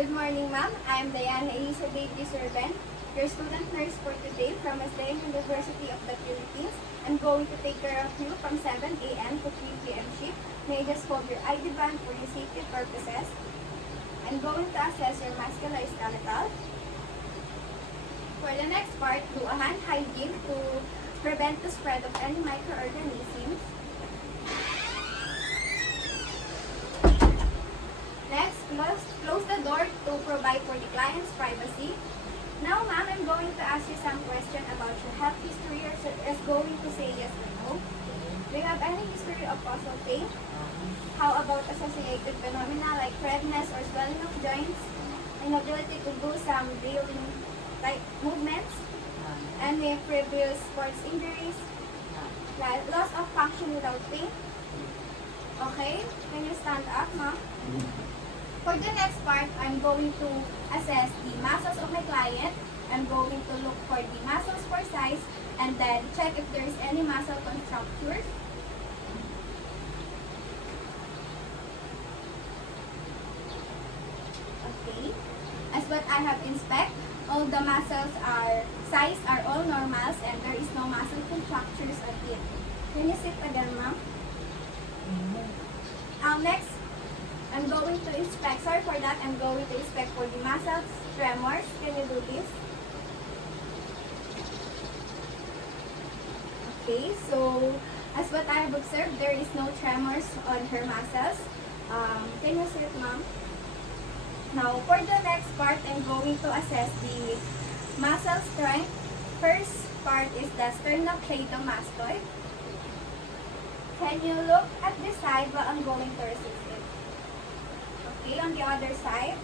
Good morning, ma'am. I'm Eliza Suriben, your student nurse for today from Muslim University of the Philippines. I'm going to take care of you from 7 a.m. to 3 p.m. shift. May I just hold your ID band for your safety purposes. I'm going to assess your musculoskeletal. For the next part, do a hand hygiene to prevent the spread of any microorganisms. Next, close the door to provide for the client's privacy. Now, ma'am, I'm going to ask you some questions about your health history. You're just going to say yes or no. Do you have any history of muscle pain? How about associated phenomena like redness or swelling of joints? Inability to do some daily type movements? Any previous sports injuries? Loss of function without pain? Okay, can you stand up, ma'am? For the next part, I'm going to assess the muscles of my client. I'm going to look for the muscles for size and then check if there is any muscle contractures. Okay. As what I have inspected, all the muscles size are all normals and there is no muscle contractures at it. Can you sit again, ma'am? Next, I'm going to inspect, sorry for that, I'm going to inspect for the muscles, tremors. Can you do this? Okay, so as what I have observed, there is no tremors on her muscles. Can you sit, ma'am? Now, for the next part, I'm going to assess the muscle strength. First part is the sternocleidomastoid. Can you look at this side while I'm going to resist it? Okay, on the other side.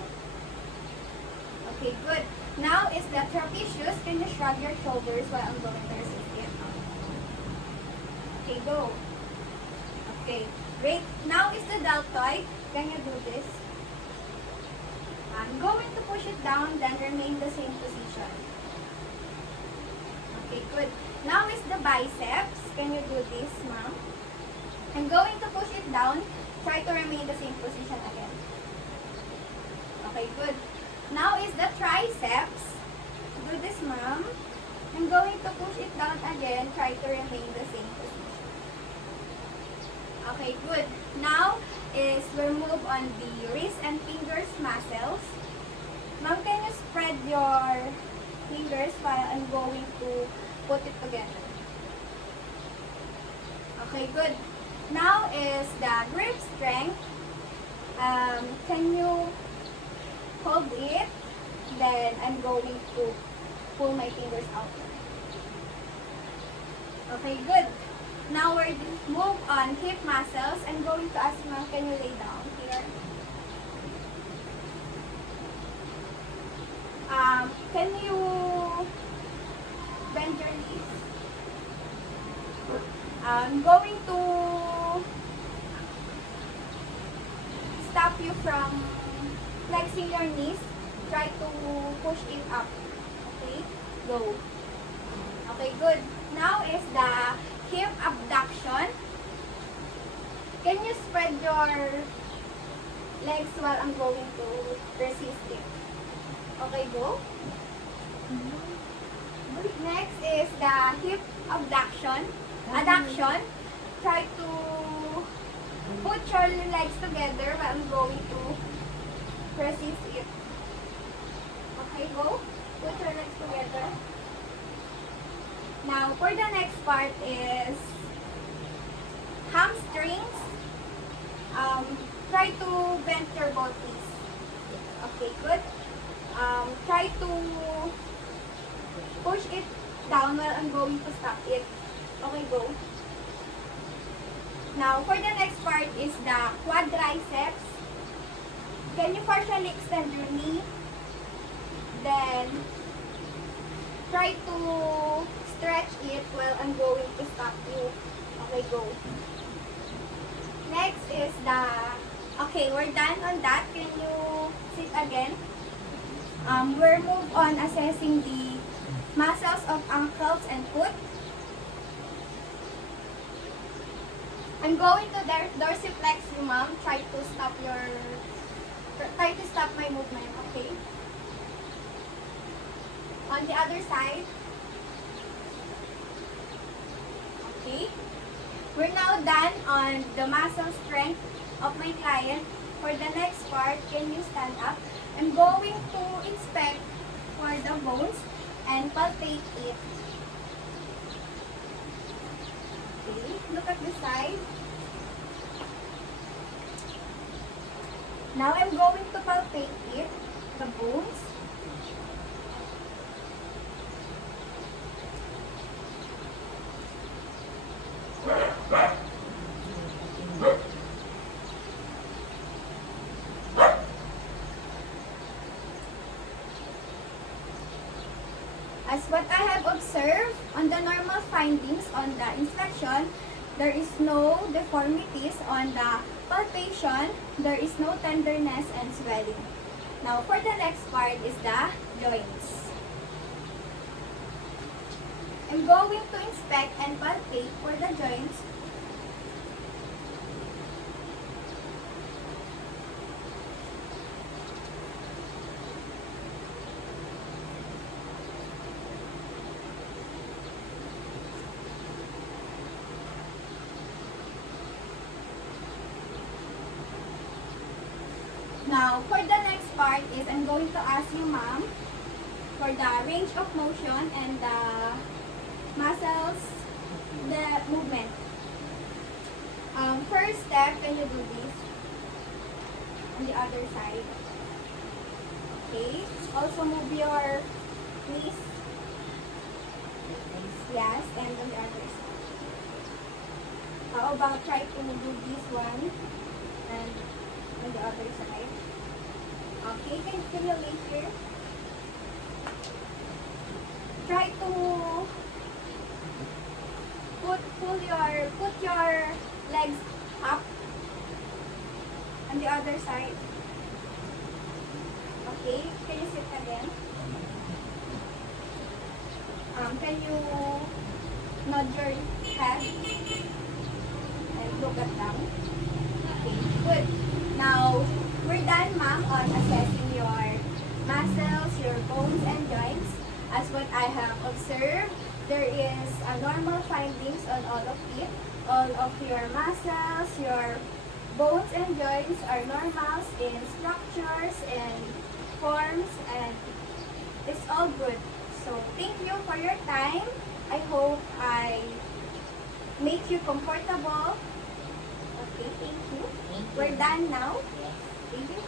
Okay, good. Now is the trapezius. Can you shrug your shoulders while I'm going to resist it? Okay, go. Okay, great. Now is the deltoid. Can you do this? I'm going to push it down, then remain the same position. Okay, good. Now is the biceps. Can you do this, ma'am? I'm going to push it down. Try to remain the same position again. Okay, good. Now is the triceps. Do this, ma'am. I'm going to push it down again. Try to remain the same position. Okay, good. Now is we'll move on the wrist and fingers muscles. Ma'am, can you spread your fingers while I'm going to put it together? Okay, good. Now is the grip strength. Can you hold it? Then I'm going to pull my fingers out. Okay, good. Now we're move on hip muscles. I'm going to ask ma'am, can you lay down here? Can you bend your knees? I'm going to stop you from flexing your knees. Try to push it up. Okay? Go. Okay, good. Now is the hip abduction. Can you spread your legs while I'm going to resist it? Okay, go. Next is the hip abduction. Adduction. Try to put your legs together while I'm going to resist it. Okay, go. Put your legs together. Now, for the next part is hamstrings. Try to bend your both knees. Okay, good. Try to push it down while I'm going to stop it. Okay, go. Now, for the next part is the quadriceps. Can you partially extend your knee? Then, try to stretch it while I'm going to stop you. Okay, go. Next is the... Okay, we're done on that. Can you sit again? We're move on assessing the muscles of ankles and foot. I'm going to dorsiflex you, ma'am. Try to stop my movement, okay? On the other side. Okay. We're now done on the muscle strength of my client. For the next part, can you stand up? I'm going to inspect for the bones and palpate it. Okay, look at the side. Now I'm going to palpate it, the bones. As what I have observed on the normal findings on the inspection, there is no deformities on the palpation, there is no tenderness and swelling. Now for the next part is the joints. I'm going to inspect and palpate for the joints. Now, for the next part is I'm going to ask you, ma'am, for the range of motion and the muscles, the movement. First step, can you do this on the other side? Okay. Also move your knees. Yes, and on the other side. How about try to do this one and on the other side? Okay, can you lay here? Try to put your legs up on the other side. Okay, can you sit again? Can you nod your head and look at them? Okay, good. Now, we're done, ma'am, on assessing your muscles, your bones and joints. As what I have observed, there is a normal findings on all of it. All of your muscles, your bones and joints are normals in structures and forms, and it's all good. So, thank you for your time. I hope I make you comfortable. Okay, thank you. We're done now. Thank you.